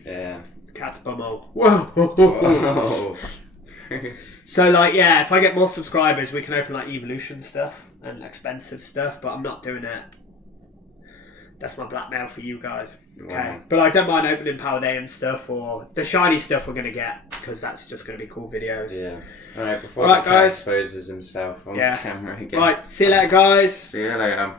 Yeah. Cat's bumhole. Whoa. Whoa. So like yeah, if I get more subscribers, we can open like evolution stuff and expensive stuff. But I'm not doing it. That's my blackmail for you guys. Okay, Wow. but I don't mind opening Paladin stuff or the shiny stuff we're gonna get because that's just gonna be cool videos. Yeah. Alright, before Alright, the cat guys. exposes himself on Yeah. camera again. Right, see you later, guys. See you later.